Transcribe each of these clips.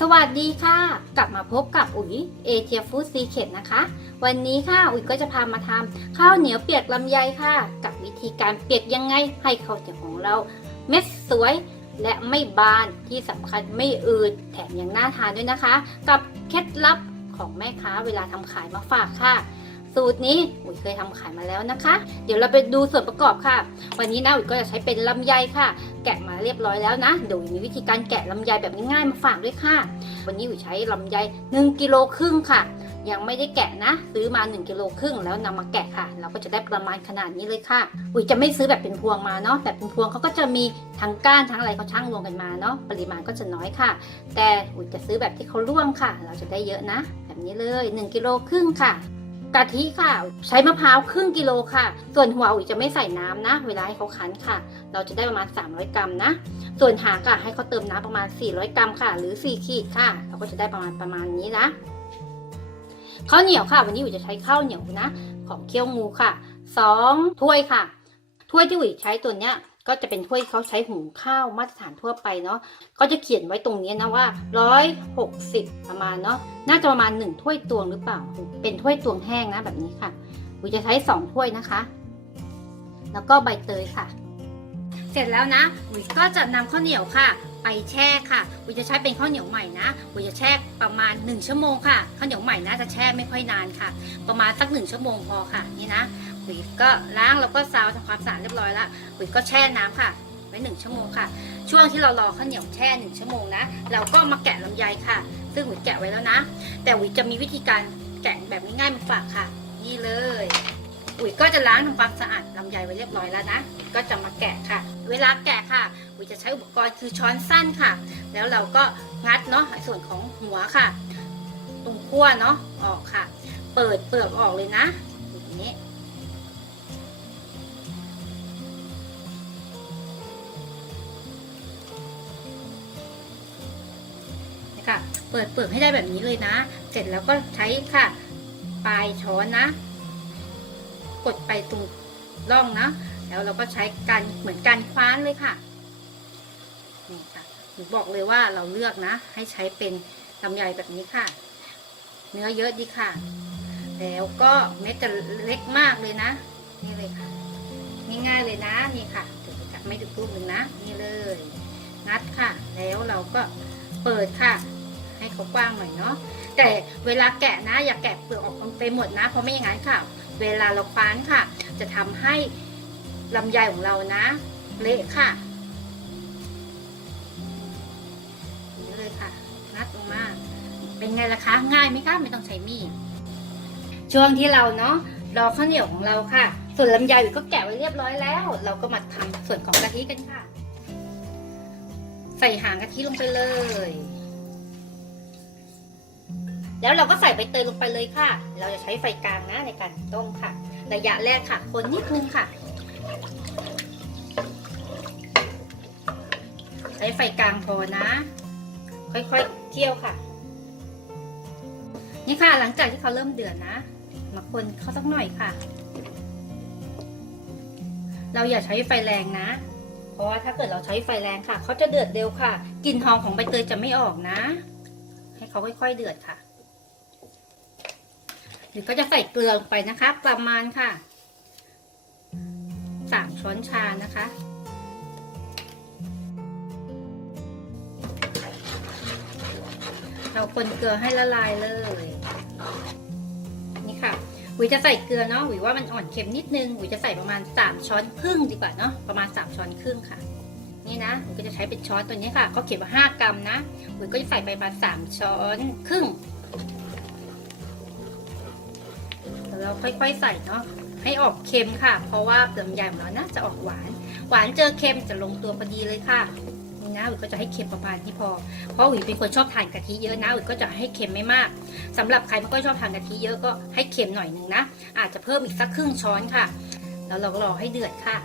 สวัสดีค่ะ กลับมาพบกับอุ๋ยเอเชียฟู้ดซีเคดนะคะ วันนี้ค่ะอุ๋ยก็จะพามาทำข้าวเหนียวเปียกลำไยค่ะ กับวิธีการเปียกยังไงให้ข้าวเหนียวของเรา เม็ดสวยและไม่บานที่สำคัญไม่อืดแถมยังน่าทานด้วยนะคะ กับเคล็ดลับของแม่ค้าเวลาทำขายมาฝากค่ะ สูตรนี้อุ๋ยเคยทำขายมาแล้วนะคะ เดี๋ยวเราไปดูส่วนประกอบค่ะ วันนี้นะอุ๋ยก็จะใช้เป็นลำไยค่ะ แกะมาเรียบร้อยแล้วนะเดี๋ยวอุ๋ยมีวิธีการแกะลำไยแบบง่ายๆมาฝากด้วยค่ะ วันนี้อุ๋ยใช้ลำไย1กิโลครึ่งค่ะ ยังไม่ได้แกะนะ ซื้อมา1กิโลครึ่งแล้วนำมาแกะค่ะ เราก็จะได้ประมาณขนาดนี้เลยค่ะอุ๋ยจะไม่ซื้อแบบเป็นพวงมาเนาะแบบเป็นพวงเขาก็จะมีทั้งก้านทั้งอะไรเขาช่างรวมกันมาเนาะปริมาณก็จะน้อยค่ะ แต่อุ๋ยจะซื้อแบบที่เขาร่วงค่ะ เราจะได้เยอะนะ แบบนี้เลย1กิโลครึ่งค่ะ กะทิค่ะ ใช้มะพร้าวครึ่งกิโลค่ะ ส่วนหัวอุ๋ยจะไม่ใส่น้ำนะ เวลาให้เขาคั้นค่ะ เราจะได้ประมาณ 300 กรัมนะ ส่วนหางค่ะให้เขาเติมน้ำประมาณ 400 กรัมค่ะ หรือ 4 ขีดค่ะ เราก็จะได้ประมาณประมาณนี้นะข้าวเหนียวค่ะ วันนี้อุ๋ยจะใช้ข้าวเหนียวนะ ของเคี่ยวงูค่ะ 2 ถ้วยค่ะ ถ้วยที่อุ๋ยใช้ตัวเนี้ย ก็จะเป็นถ้วยเขาใช้หุงข้าวมาตรฐานทั่วไปเนาะก็จะเขียนไว้ตรงนี้นะว่า 160 ประมาณเนาะน่าจะประมาณ 1 ถ้วยตวงหรือเปล่า เป็นถ้วยตวงแห้งนะแบบนี้ค่ะอุ๋ยจะใช้ 2 ถ้วยนะคะ แล้วก็ใบเตยค่ะ เสร็จแล้วนะอุ๋ยก็จะนำข้าวเหนียวค่ะ ไปแช่ค่ะอุ๋ยจะใช้เป็นข้าวเหนียวใหม่นะอุ๋ยจะแช่ประมาณ 1 ชั่วโมงค่ะข้าวเหนียวใหม่นะจะแช่ไม่ค่อยนานค่ะ ประมาณสักหนึ่งชั่วโมงพอค่ะนี่นะ อุ๋ยก็ล้างแล้วก็ซาวทำความสะอาดเรียบร้อยแล้วอุ๋ยก็แช่น้ำค่ะ ไว้หนึ่งชั่วโมงค่ะ ช่วงที่เรารอข้าวเหนียวแช่หนึ่งชั่วโมงนะ เราก็มาแกะลำไยค่ะ ซึ่งอุ๋ยแกะไว้แล้วนะ แต่อุ๋ยจะมีวิธีการแกะแบบง่ายๆมาฝากค่ะ นี่เลยอุ๋ยก็จะล้างทำความสะอาดลำไยไว้เรียบร้อยแล้วนะ ก็จะมาแกะค่ะ เวลาแกะค่ะอุ๋ยจะใช้อุปกรณ์คือช้อนสั้นค่ะ แล้วเราก็งัดเนาะส่วนของหัวค่ะ ตรงขั้วเนาะออกค่ะ เปิดเปลือกออกเลยนะ เปิดเปลือกให้ได้แบบนี้เลยนะ เสร็จแล้วก็ใช้ค่ะ ปลายช้อนนะ กดไปตรงร่องนะ แล้วเราก็ใช้การเหมือนการคว้านเลยค่ะนี่ค่ะหนูบอกเลยว่าเราเลือกนะ ให้ใช้เป็นลำไยแบบนี้ค่ะ เนื้อเยอะดีค่ะ แล้วก็เม็ดจะเล็กมากเลยนะ นี่เลยค่ะ ง่ายๆเลยนะนี่ค่ะถึงจะไม่ถึงรูปหนึ่งนะ นี่เลยงัดค่ะ แล้วเราก็เปิดค่ะ ให้เขากว้างหน่อยเนาะแต่เวลาแกะนะอย่าแกะเปลือกออกไปหมดนะ เพราะไม่อย่างนั้นค่ะ เวลาเราคว้านค่ะ จะทำให้ลำไยของเรานะ เละค่ะนี่เลยค่ะงัดลงมาเป็นไงล่ะคะ ง่ายไหมคะไม่ต้องใช้มีดช่วงที่เราเนาะรอข้าวเหนียวของเราค่ะ ส่วนลำไยก็แกะไว้เรียบร้อยแล้ว เราก็มาทำส่วนของกะทิกันค่ะ ใส่หางกะทิลงไปเลย แล้วเราก็ใส่ใบเตยลงไปเลยค่ะ เราจะใช้ไฟกลางนะในการต้มค่ะ ระยะแรกค่ะ คนนิดนึงค่ะ ใช้ไฟกลางพอนะ ค่อยๆเคี่ยวค่ะ นี่ค่ะหลังจากที่เขาเริ่มเดือดนะ มาคนเขาสักหน่อยค่ะ เราอย่าใช้ไฟแรงนะ เพราะว่าถ้าเกิดเราใช้ไฟแรงค่ะ เขาจะเดือดเร็วค่ะ กลิ่นหอมของใบเตยจะไม่ออกนะ ให้เขาค่อย ๆ เดือดค่ะ หรือก็จะใส่เกลือลงไปนะคะ ประมาณค่ะสามช้อนชานะคะ เราคนเกลือให้ละลายเลย นี่ค่ะหวิจะใส่เกลือเนาะหวิว่ามันอ่อนเค็มนิดนึงหวิจะใส่ประมาณ3ช้อนครึ่งดีกว่าเนาะประมาณ3ช้อนครึ่งค่ะ นี่นะหวิก็จะใช้เป็นช้อนตัวนี้ค่ะเขาเขียนว่า5กรัมนะหวิก็จะใส่ไปประมาณ3ช้อนครึ่ง เราค่อยๆใส่เนาะให้ออกเค็มค่ะ เพราะว่าลำไยของเรานะจะออกหวาน หวานเจอเค็มจะลงตัวพอดีเลยค่ะนี่นะหวิก็จะให้เค็มประมาณที่พอ เพราะหวิเป็นคนชอบทานกะทิเยอะนะหวิก็จะให้เค็มไม่มากสำหรับใครไม่ค่อยชอบทานกะทิเยอะก็ให้เค็มหน่อยนึงนะ อาจจะเพิ่มอีกสักครึ่งช้อนค่ะ แล้วเรารอให้เดือดค่ะ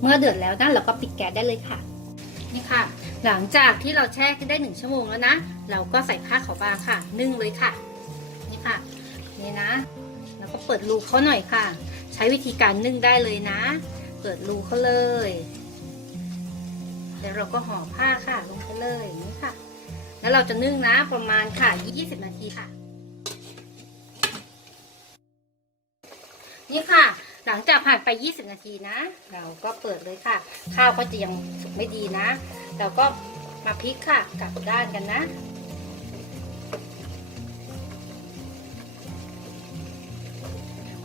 เมื่อเดือดแล้วนะเราก็ปิดแก๊สได้เลยค่ะ นี่ค่ะ หลังจากที่เราแช่ได้หนึ่งชั่วโมงแล้วนะ เราก็ใส่ผ้าขาวบางค่ะ นึ่งเลยค่ะ นี่นะ แล้วก็เปิดรูเขาหน่อยค่ะ ใช้วิธีการนึ่งได้เลยนะ เปิดรูเขาเลยแล้วเราก็ห่อผ้าค่ะลงไปเลยอย่างนี้ค่ะ แล้วเราจะนึ่งนะประมาณค่ะ 20 นาทีค่ะ นี่ค่ะ หลังจากผ่านไป 20 นาทีนะ เราก็เปิดเลยค่ะ ข้าวก็จะยังสุกไม่ดีนะ เราก็มาพลิกค่ะกลับด้านกันนะ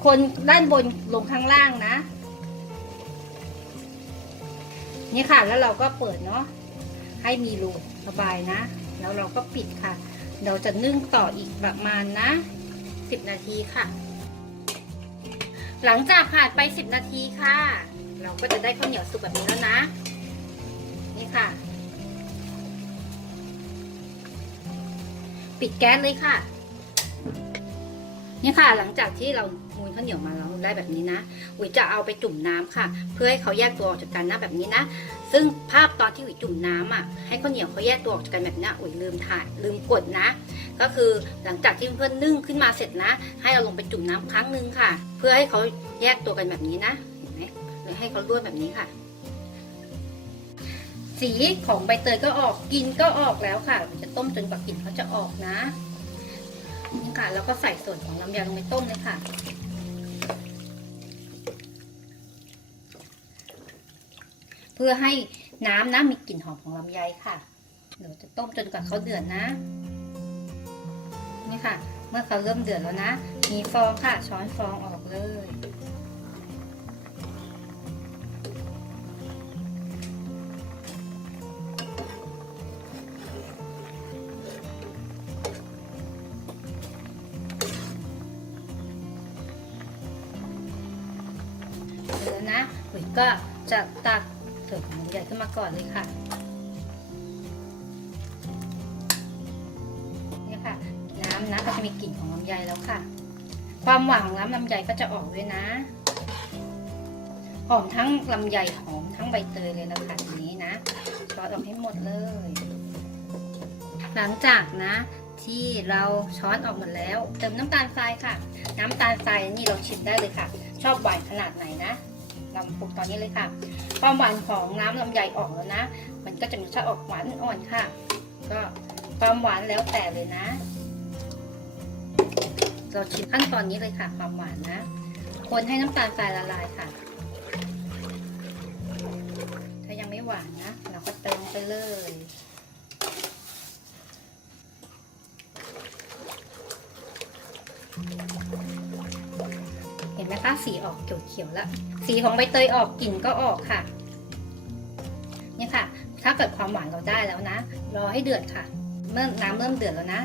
คนด้านบนลงข้างล่างนะ นี่ค่ะแล้วเราก็เปิดเนาะให้มีรูระบายนะ แล้วเราก็ปิดค่ะ เราจะนึ่งต่ออีกประมาณนะ 10 นาทีค่ะ หลังจากผ่านไป 10 นาทีค่ะ เราก็จะได้ข้าวเหนียวสุกแบบนี้แล้วนะ นี่ค่ะ ปิดแก๊สเลยค่ะ นี่ค่ะหลังจากที่เรามูนข้าวเหนียวมาแล้วได้แบบนี้นะอุ๋ยจะเอาไปจุ่มน้ำค่ะ เพื่อให้เขาแยกตัวออกจากกันนะแบบนี้นะ ซึ่งภาพตอนที่อุ๋ยจุ่มน้ำอะให้ข้าวเหนียวเขาแยกตัวออกจากกันแบบนี้อุ๋ยลืมถ่ายลืมกดนะ ก็คือหลังจากที่เพื่อนนึ่งขึ้นมาเสร็จนะ ให้เราลงไปจุ่มน้ำครั้งหนึ่งค่ะ เพื่อให้เขาแยกตัวกันแบบนี้นะเห็นไหมหรือให้เขาร่วนแบบนี้ค่ะ สีของใบเตยก็ออกกินก็ออกแล้วค่ะจะต้มจนกว่ากลิ่นเขาจะออกนะ นี่ค่ะ แล้วก็ใส่ส่วนของลำไยลงไปต้มเลยค่ะ เพื่อให้น้ำนะมีกลิ่นหอมของลำไยค่ะเดี๋ยวจะต้มจนกว่าเขาเดือดนะนี่ค่ะ เมื่อเขาเริ่มเดือดแล้วนะ มีฟองค่ะ ช้อนฟองออกเลย เสร็จแล้วนะอุ๋ยก็จะตักเสิร์ฟของลำไยขึ้นมาก่อนเลยค่ะนี่ค่ะ น้ำนะก็จะมีกลิ่นของลำไยแล้วค่ะ ความหวานของน้ำลำไยก็จะออกด้วยนะหอมทั้งลำไยหอมทั้งใบเตยเลยนะคะทีนี้นะช้อนออกให้หมดเลย หลังจากนะที่เราช้อนออกหมดแล้ว เติมน้ำตาลทรายค่ะ น้ำตาลทรายนี่เราชิมได้เลยค่ะ ชอบหวานขนาดไหนนะลำปลุกตอนนี้เลยค่ะ ความหวานของน้ำลำไยออกแล้วนะ มันก็จะมีรสชาติออกหวานอ่อนค่ะ ก็ความหวานแล้วแต่เลยนะ เราชิมขั้นตอนนี้เลยค่ะ ความหวานนะ คนให้น้ำตาลทรายละลายค่ะ ถ้ายังไม่หวานนะ เราก็เติมไปเลยเห็ นไหมคะ สีออกเขียวๆแล้ว สีของใบเตยออกกลิ่นก็ออกค่ะเนี่ยค่ะ ถ้าเกิดความหวานเราได้แล้วนะ รอให้เดือดค่ะ เมื่อน้ำเริ่มเดือดแล้วนะ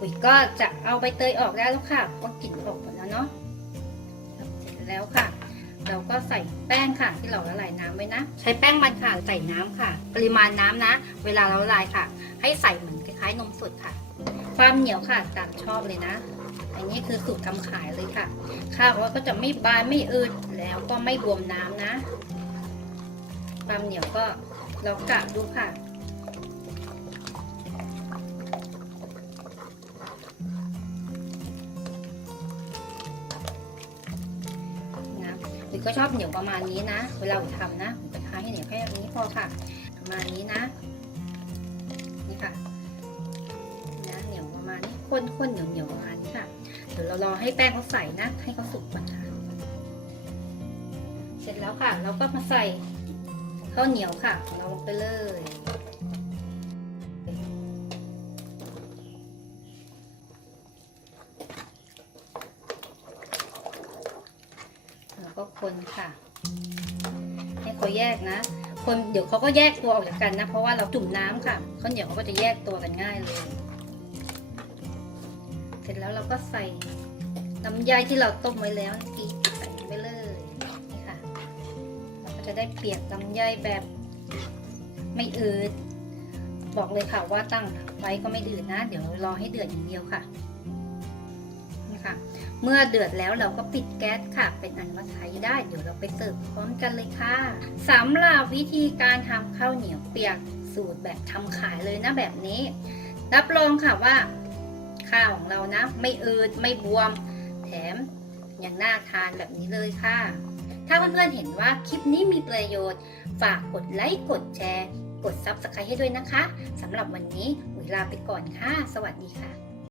อุ๋ยก็จะเอาใบเตยออกได้แล้วค่ะเพราะกลิ่นออกหมดแล้วเนาะเสร็จแล้วค่ะ เราก็ใส่แป้งค่ะที่เราละลายน้ำไว้นะ ใช้แป้งมันค่ะใส่น้ำค่ะ ปริมาณน้ำนะ เวลาเราละลายค่ะ ให้ใส่เหมือนคล้ายๆนมสดค่ะ ความเหนียวค่ะตามชอบเลยนะ อันนี้คือสูตรทำขายเลยค่ะ ข้าวเราก็จะไม่บานไม่อืดแล้วก็ไม่บวมน้ำนะความเหนียวก็เรากะดูค่ะนะหรือก็ชอบเหนียวประมาณนี้นะ เวลาอุ๋ยทำนะอุ๋ยจะทาให้เหนียวแค่นี้พอค่ะ ประมาณนี้นะ นี่ค่ะนะเหนียวประมาณนี้ข้นๆเหนียวเหนียวๆประมาณนี้ค่ะ ดี๋ยวเรารอให้แป้งเขาใส่นะ ให้เขาสุกก่อนค่ะเสร็จแล้วค่ะ เราก็มาใส่ข้าวเหนียวค่ะของเราลงไปเลย แล้วก็คนค่ะ ให้เขาแยกนะ คนเดี๋ยวเขาก็แยกตัวออกจากกันนะ เพราะว่าเราจุ่มน้ำค่ะข้าวเหนียวเขาก็จะแยกตัวกันง่ายเลย สร็จแล้วเราก็ใส่น้ำยาที่เราต้มไว้แล้วกี้ใส่ไปเลยนี่ค่ะเราก็จะได้เปียกลำไยแบบไม่อืดบอกเลยค่ะว่าตั้งไว้ก็ไม่อืดนะ เดี๋ยวรอให้เดือดอย่างเดียวค่ะนี่ค่ะ เมื่อเดือดแล้วเราก็ปิดแก๊สค่ะ เป็นอันว่าใช้ได้ เดี๋ยวเราไปเสิร์ฟพร้อมกันเลยค่ะสำหรับวิธีการทำข้าวเหนียวเปียกสูตรแบบทำขายเลยนะแบบนี้ รับรองค่ะว่า ข้าวของเรานะ ไม่อืดไม่บวม แถมยังน่าทานแบบนี้เลยค่ะ ถ้าเพื่อนๆเห็นว่าคลิปนี้มีประโยชน์ ฝากกดไลค์กดแชร์ กดซับสไครต์ให้ด้วยนะคะสำหรับวันนี้เวลาไปก่อนค่ะ สวัสดีค่ะ